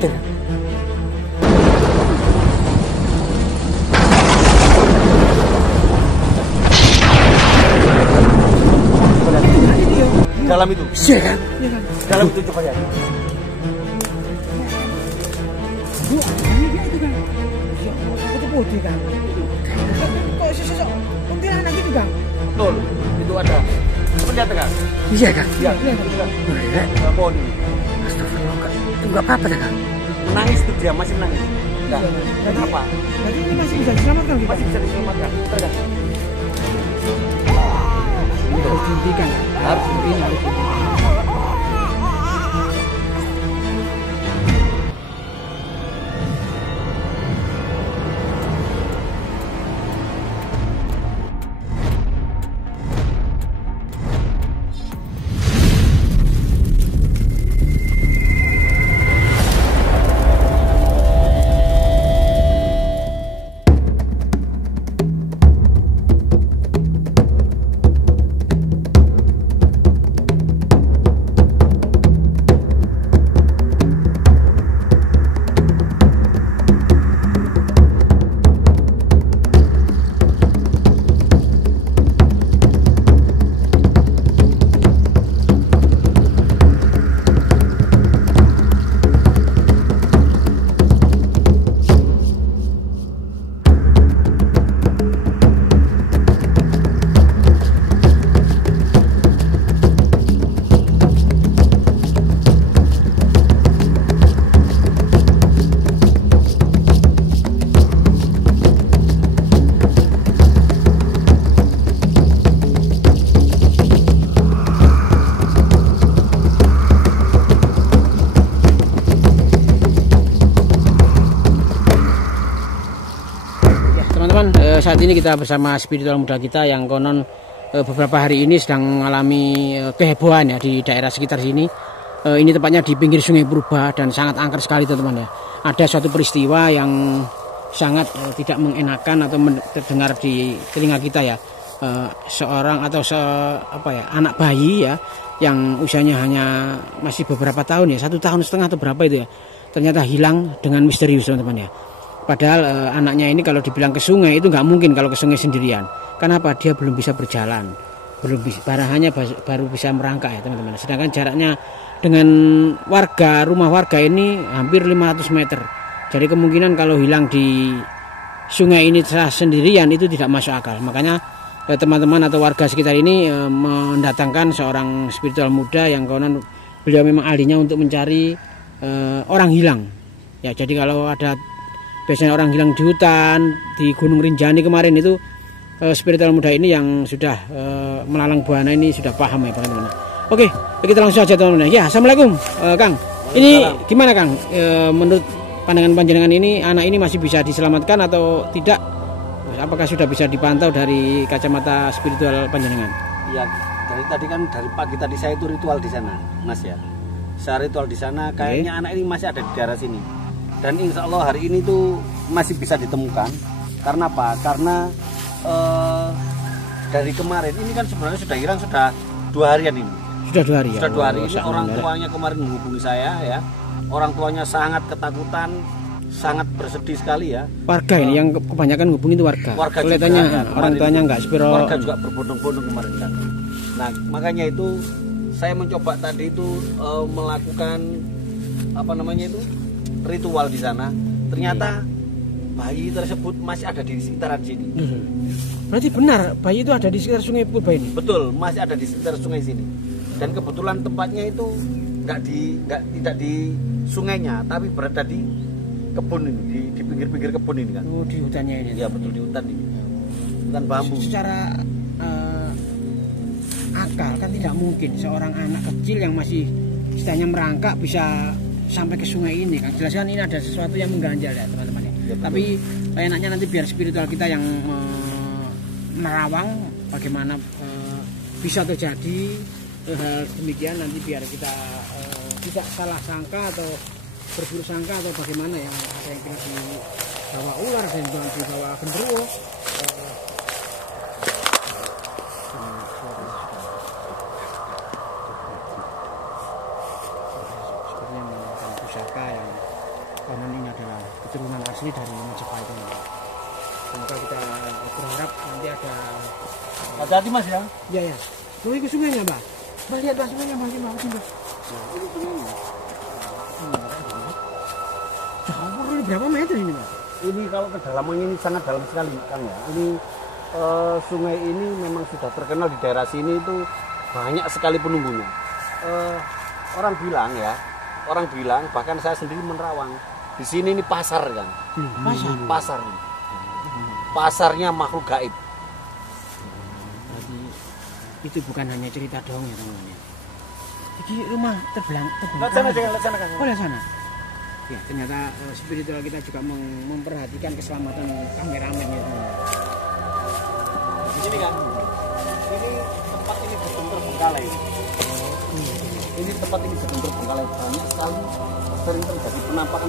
Betul. Dalam itu. Iya kan? Dalam itu coba ya. Bu, ini dia itu kan. Ya, putih-putih kan. Kok sesok kuntilanak gitu kan? Betul. Itu ada. Penjata kan? Iya kan? Iya. Iya. Pohon ini. Astagfirullah, Kak. Itu nggak apa-apa kan? Menangis tuh dia masih menangis. Nah, kenapa? Berarti ini masih bisa diselamatkan gitu? Masih bisa diselamatkan. Terus. Ini harus dihentikan. Harus ini harus dihentikan. Saat ini kita bersama spiritual muda kita yang konon beberapa hari ini sedang mengalami kehebohan ya di daerah sekitar sini. Ini tepatnya di pinggir Sungai Purba dan sangat angker sekali teman-teman ya. Ada suatu peristiwa yang sangat tidak mengenakan atau terdengar di telinga kita ya. Seorang atau anak bayi ya yang usianya hanya masih beberapa tahun ya, 1,5 tahun atau berapa itu ya. Ternyata hilang dengan misterius teman-teman ya. Padahal anaknya ini kalau dibilang ke sungai itu nggak mungkin kalau ke sungai sendirian. Kenapa? Dia belum bisa berjalan, baru bisa merangkak ya teman-teman. Sedangkan jaraknya dengan rumah warga ini hampir 500 meter. Jadi kemungkinan kalau hilang di sungai ini sendirian itu tidak masuk akal. Makanya teman-teman atau warga sekitar ini mendatangkan seorang spiritual muda yang konon beliau memang ahlinya untuk mencari orang hilang. Ya jadi kalau ada biasanya orang hilang di hutan, di Gunung Rinjani kemarin itu spiritual muda ini yang sudah melalang buana ini sudah paham ya teman-teman. Oke, kita langsung saja teman-teman. Ya, assalamualaikum Kang. Ini gimana Kang? Menurut pandangan panjenengan ini anak ini masih bisa diselamatkan atau tidak? Apakah sudah bisa dipantau dari kacamata spiritual panjenengan? Iya, dari tadi kan dari pagi tadi saya itu ritual di sana, Mas ya. Saya ritual di sana, kayaknya anak ini masih ada di daerah sini. Dan insya Allah hari ini tuh masih bisa ditemukan. Karena apa? Karena dari kemarin ini kan sebenarnya sudah hilang sudah 2 harian ini. Sudah 2 hari. Sudah 2 hari. Ini orang tuanya kemarin menghubungi saya ya. Orang tuanya sangat ketakutan, sangat bersedih sekali ya. Warga ini yang kebanyakan hubungi itu warga. Kelihatannya ya, orang tuanya nggak spiro. Warga juga berbondong-bondong kemarin kan. Nah makanya itu saya mencoba tadi itu melakukan ritual di sana. Ternyata bayi tersebut masih ada di sekitaran sini. Berarti benar bayi itu ada di sekitar Sungai Purba ini? Betul, masih ada di sekitar sungai sini. Dan kebetulan tempatnya itu tidak di sungainya, tapi berada di kebun ini, di pinggir-pinggir kebun ini kan. Oh, di hutannya ini. Iya betul, di hutan ini. Hutan bambu. Secara akal kan tidak mungkin seorang anak kecil yang masih istilahnya merangkak bisa sampai ke sungai ini kan. Jelas kan ini ada sesuatu yang mengganjal ya teman-teman ya. Tapi enaknya nanti biar spiritual kita yang merawang bagaimana bisa terjadi hal demikian, nanti biar kita tidak salah sangka atau berburuk sangka atau bagaimana yang ada yang bilang dibawa ular, ada yang bilang dibawa genderuwo. Sepertinya menggunakan pusaka yang keturunan asli dari Majapahit ini. Semoga kita berharap nanti ada. Hati-hati Mas ya. Iya ya. Loh itu sungainya Mbak. Mbak lihat Mbak sungainya Mbak. Mbak. Ini sungainya. Jauh ini berapa meter ini Mbak? Ini kalau kedalamannya ini sangat dalam sekali Kang ya. Ini sungai ini memang sudah terkenal di daerah sini itu banyak sekali penunggunya. Orang bilang bahkan saya sendiri menerawang di sini ini pasar kan. Pasar. Pasarnya makhluk gaib. Berarti itu bukan hanya cerita doang ya teman-teman ya. Jadi rumah terbelakang. Lihat sana kan. Oh, lihat sana. Ya, ternyata spiritual kita juga memperhatikan keselamatan kameramen ya teman-teman. Di sini kan. Ini tempat ini gedung terbengkalai. Ini tempat ini gedung terbengkalai banyak sekali sering terjadi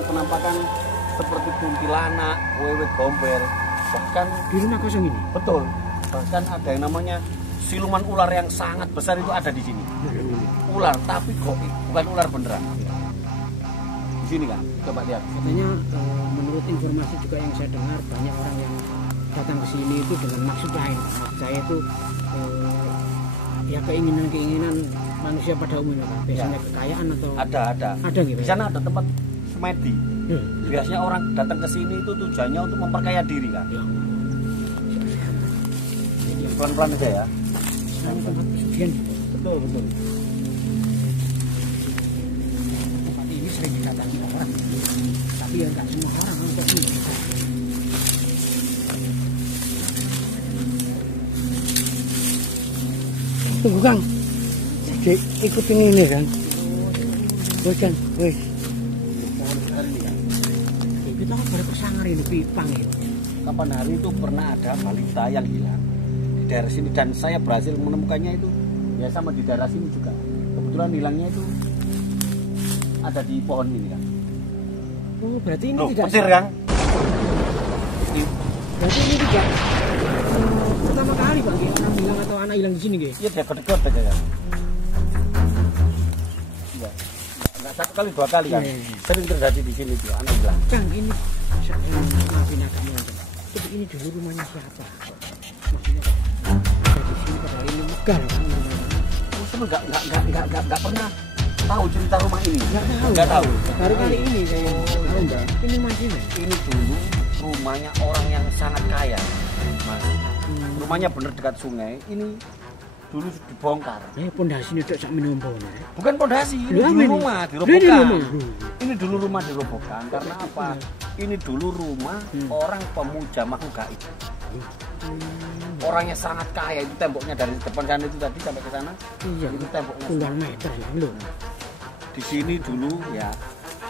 penampakan seperti kuntilanak, wewe gombel, bahkan Di rumah kosong ini. betul. Bahkan ada yang namanya siluman ular yang sangat besar itu ada di sini. Ular tapi goib, bukan ular beneran. Di sini kan, coba lihat. Katanya menurut informasi juga yang saya dengar banyak orang yang datang ke sini itu dengan maksud lain. Maksud saya itu ya keinginan manusia pada umumnya kan. Biasanya kekayaan atau Ada gitu. di sana ada tempat semedi. Biasanya orang datang ke sini itu tujuannya untuk memperkaya diri kan. Ya. Pelan-pelan aja ya. Tempat pesugihan. Betul. Tempat ini sering didatangi orang, tapi ya nggak semua orang untuk ini. Tunggu Kang, ikutin ini kan. Woi kan, woi. Kita kan baru kesangar ini pipang ini. Kapan hari itu pernah ada balita yang hilang di daerah sini dan saya berhasil menemukannya itu ya sama di daerah sini juga. Kebetulan hilangnya itu ada di pohon ini kan. Oh berarti ini Loh, tidak. petir kan? Berarti ini tidak pertama kali Pak orang hilang atau anak hilang di sini guys. Iya dia kedekut aja kan. Iya. Enggak satu kali dua kali kan. Iya. Sering terjadi di sini tuh anak hilang. Kang ini maafin agak mungkin. Jadi ini dulu rumahnya siapa? Maksudnya ada di sini padahal ini megah kan rumahnya. Teman nggak pernah tahu cerita rumah ini. Nggak tahu. Tahu. Baru kali ini saya tahu Mbak. Ini masih Mas. Ini dulu rumahnya orang yang sangat kaya, Mas. Rumahnya bener dekat sungai. Ini dulu dibongkar. Pondasi ini sak menompo. Bukan pondasi, ini Loh, dulu ini? rumah Ini dirobohkan. rumah? Ini dulu rumah dirobohkan karena apa? Ini dulu rumah orang pemuja makhluk gaib. Orangnya sangat kaya, itu temboknya dari depan sana itu tadi sampai ke sana. Iya. Itu temboknya. Puluhan meter ya belum. Di sini dulu ya,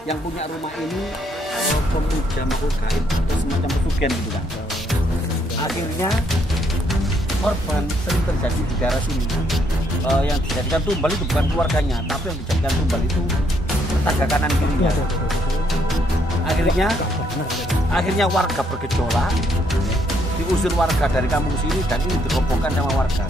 yang punya rumah ini pemuja makhluk gaib atau semacam pesugihan gitu kan. Akhirnya korban sering terjadi di daerah sini. Yang dijadikan tumbal itu bukan keluarganya, tapi yang dijadikan tumbal itu tetangga kanan kirinya. Akhirnya warga bergejolak, diusir warga dari kampung sini dan ini dirobohkan sama warga.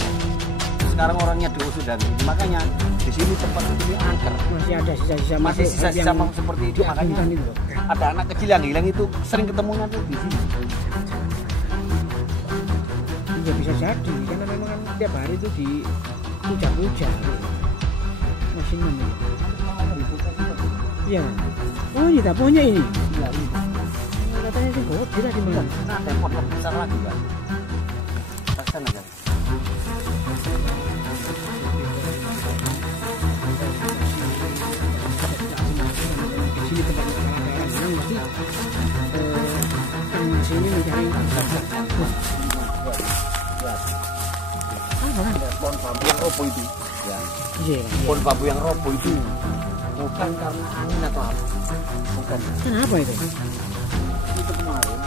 Sekarang orangnya diusir dari sini, makanya di sini tempat ini angker. Masih ada sisa-sisa Masih sisa-sisa makhluk seperti itu, makanya itu. ada anak kecil yang hilang itu sering ketemunya tuh di sini. Ya bisa jadi karena memang kan tiap hari itu di puja-puja masih mana? Iya. Oh ini tak punya ini. Iya, ini. Katanya sih kok tidak di mana? Nah, ada pot lebih besar lagi kan. Rasakan aja. Di sini tempat kepala daerah mesti kan di sini mencari Pohon bambu yang roboh itu. Ya. iya Pohon bambu yang roboh itu bukan karena angin atau apa. Bukan. kenapa itu? Itu kemarin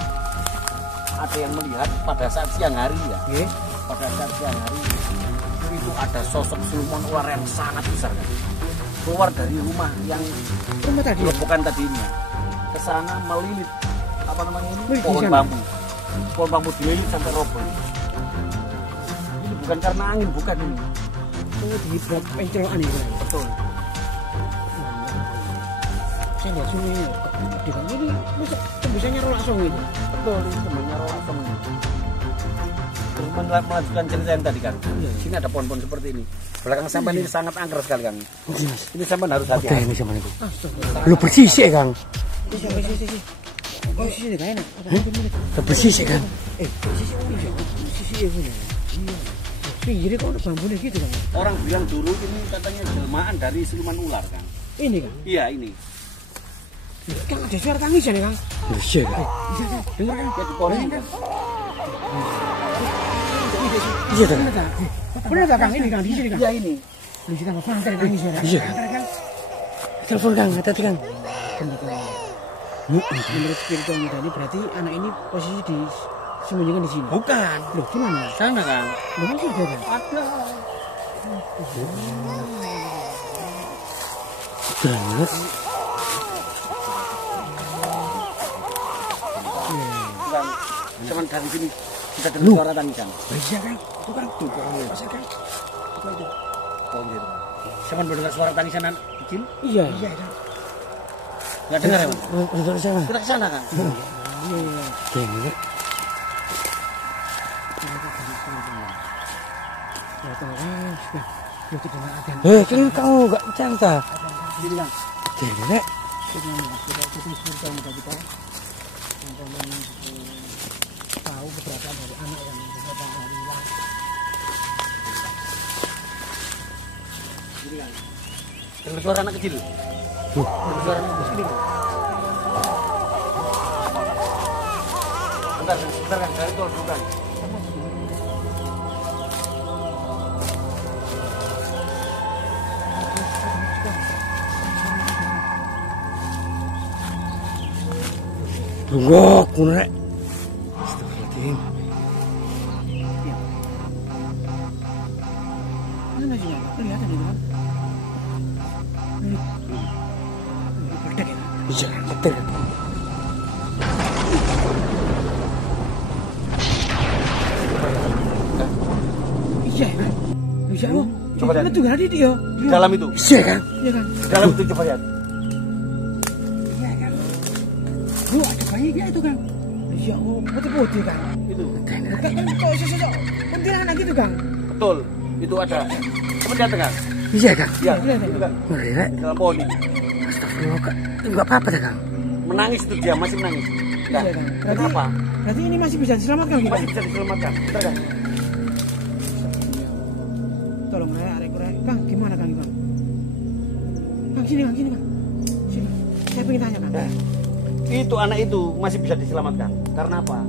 ada yang melihat pada saat siang hari ya. Oke. Pada saat siang hari itu ada sosok siluman ular yang sangat besar kan. Keluar dari rumah yang Rumah tadi. dirobohkan tadi ini ke sana melilit apa namanya ini Melilit di pohon sana? bambu. Pohon bambu dililit sampai roboh. Ini bukan karena angin, bukan ini. Oh dibuat pencelokan itu. Betul. Saya lihat sungainya. Gede kan ini tembusannya langsung ini. Betul, ini temannya langsung. Terus melanjutkan cerita yang tadi kan. Sini ada pohon-pohon seperti ini. Belakang sampai ini sangat angker sekali Kang. Ini sampai harus hati-hati. Ini sama itu. Lu bersih sih Kang. Bersih. Oh sih enggak enak. Bersih sih Kang. Bersih punya. Pinggirnya kok ada bambunya gitu Kang. Orang bilang dulu ini katanya jelmaan dari siluman ular Kang. Ini Kang. Iya ini. Kang ada suara tangisan ya Kang. Iya Kang. Bisa Kang. Dengar kan? Ya di pohon ini Kang. Iya Kang. Benar tak Kang ini Kang di sini Kang? Iya ini. Lu kita enggak paham tadi nangis ya. Iya. Telepon Kang, hati-hati Kang. Menurut spiritual muda ini berarti anak ini posisi disembunyikan di sini. Bukan. Loh, gimana? Sana Kang. Loh, masih ada Kang? Ada. Banget. Bukan. Cuman dari sini kita dengar suara tangisan. Bisa Kang? Itu Kang. Tuh, bisa Kang. Itu. Pohon gitu. Cuman mendengar suara tangisan anak kecil? Iya. Iya Kang. Enggak dengar ya, Bang? Betul sana. Kita ke sana, Kang. Iya. Gini. Kan kamu enggak cerita. Sini, Kang. Gini, Nek. Tahu beberapa dari anak yang beberapa hari hilang. Sini, Kang. Dengar suara anak kecil. Dengar suara anak kecil. Sini. Bentar, Kang. Dari tol dulu, Kang. Tunggok, Nek. Astagfirullahaladzim. Mana sih? Kelihatan itu kan? Betul ya? Iya, betul. Iya kan? Bisa kok. Coba lihat. Itu tadi dia. Di dalam itu. Iya kan? Iya kan? Di dalam itu coba lihat. Iya kan? Bu, ada bayinya itu kan? Iya, oh, putih-putih kan? Itu. Kan kok sosok kuntilanak gitu kan? Betul. Itu ada. Coba lihat, Kang. Iya kan? Iya, itu kan. Mereka. Di dalam pohon ini. Astagfirullah, Kak. Itu enggak apa-apa dah, Kang. Menangis itu dia, masih menangis. Nah, Iya kan? kenapa? Berarti ini masih bisa diselamatkan gitu? Masih bisa diselamatkan. Bentar, Kang. Tolong ya, arek-arek. Kang, gimana Kang? Kang, sini Kang, sini Kang. Sini. Saya pengen tanya Kang. Itu anak itu masih bisa diselamatkan. Karena apa?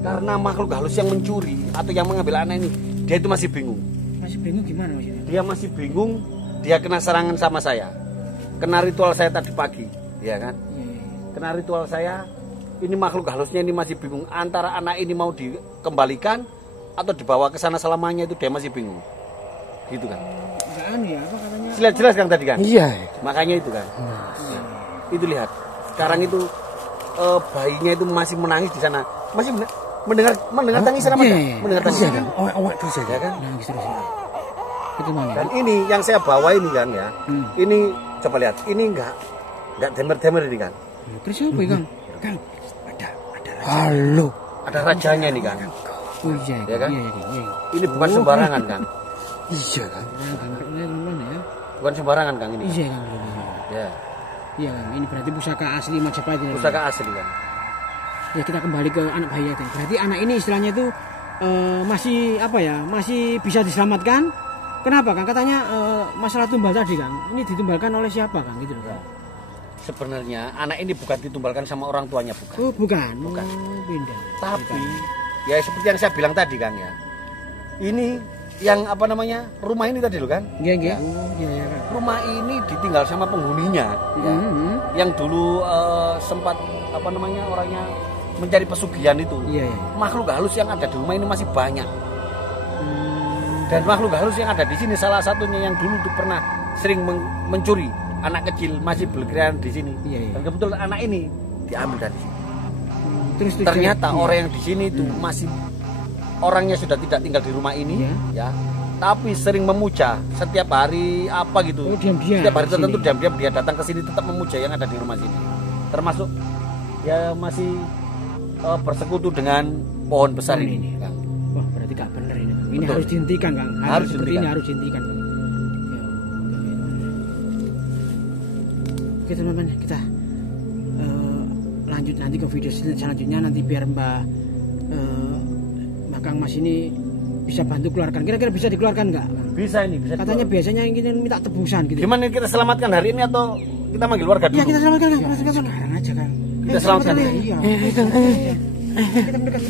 Karena makhluk halus yang mencuri atau yang mengambil anak ini, dia itu masih bingung. Masih bingung gimana maksudnya? Dia masih bingung, dia kena serangan sama saya. Kena ritual saya tadi pagi, ya kan? Iya. Kena ritual saya, ini makhluk halusnya ini masih bingung antara anak ini mau dikembalikan atau dibawa ke sana selamanya, itu dia masih bingung. Gitu kan? Enggak anu ya, apa katanya? Jelas kan tadi kan? Iya. Makanya itu kan. Itu lihat. Sekarang itu bayinya itu masih menangis di sana. Masih mendengar tangisan apa? Mendengar tangisan kan? Oh, terus ya kan? Nangis terus. Itu mana? Dan ini yang saya bawa ini kan ya. Ini coba lihat. Ini enggak demer-demer ini kan. Terus apa ya, Kang? Kang, ada raja. Halo. Ada rajanya ini kan. Oh iya, ya kan? Iya. Ini bukan sembarangan kan? Iya kan? Ya. Bukan sembarangan Kang ini. Iya Kang. Ya. Iya Kang, ini berarti pusaka asli Majapahit ini. Pusaka asli kan. Ya kita kembali ke anak bayi tadi. Berarti anak ini istilahnya itu masih apa ya? Masih bisa diselamatkan. Kenapa Kang? Katanya masalah tumbal tadi Kang. Ini ditumbalkan oleh siapa Kang? Gitu loh. Sebenarnya anak ini bukan ditumbalkan sama orang tuanya, bukan. Oh, bukan. Bukan. Beda. Tapi ya seperti yang saya bilang tadi Kang ya. Ini yang apa namanya? Rumah ini tadi loh kan? Iya, Ya. Oh, iya Kang. Rumah ini ditinggal sama penghuninya ya. Yang dulu sempat apa namanya? Orangnya mencari pesugihan itu. Iya. Makhluk halus yang ada di rumah ini masih banyak. Dan makhluk halus yang ada di sini salah satunya yang dulu tuh pernah sering mencuri anak kecil masih berkeliaran di sini. Iya. Dan kebetulan anak ini diambil dari sini. Terus Ternyata orang yang di sini itu masih orangnya sudah tidak tinggal di rumah ini, ya. tapi sering memuja setiap hari apa gitu. Oh, diam-diam setiap hari ke tertentu sini. diam-diam dia datang ke sini tetap memuja yang ada di rumah sini. Termasuk ya masih bersekutu dengan pohon besar ini, Kang. Wah, berarti gak bener ini. Ini Betul. harus dihentikan, Kang. Harus Seperti dihentikan. ini harus dihentikan. Kang. Oke, teman-teman, kita lanjut nanti ke video selanjutnya nanti biar Mbak Kang Mas ini bisa bantu keluarkan. Kira-kira bisa dikeluarkan nggak? Bisa ini, bisa. Katanya biasanya ingin minta tebusan gitu. Gimana kita selamatkan hari ini atau kita manggil warga dulu? Ya kita selamatkan, Kang. Sekarang aja, Kang. Kita selamatkan. Iya. Kita mendekat.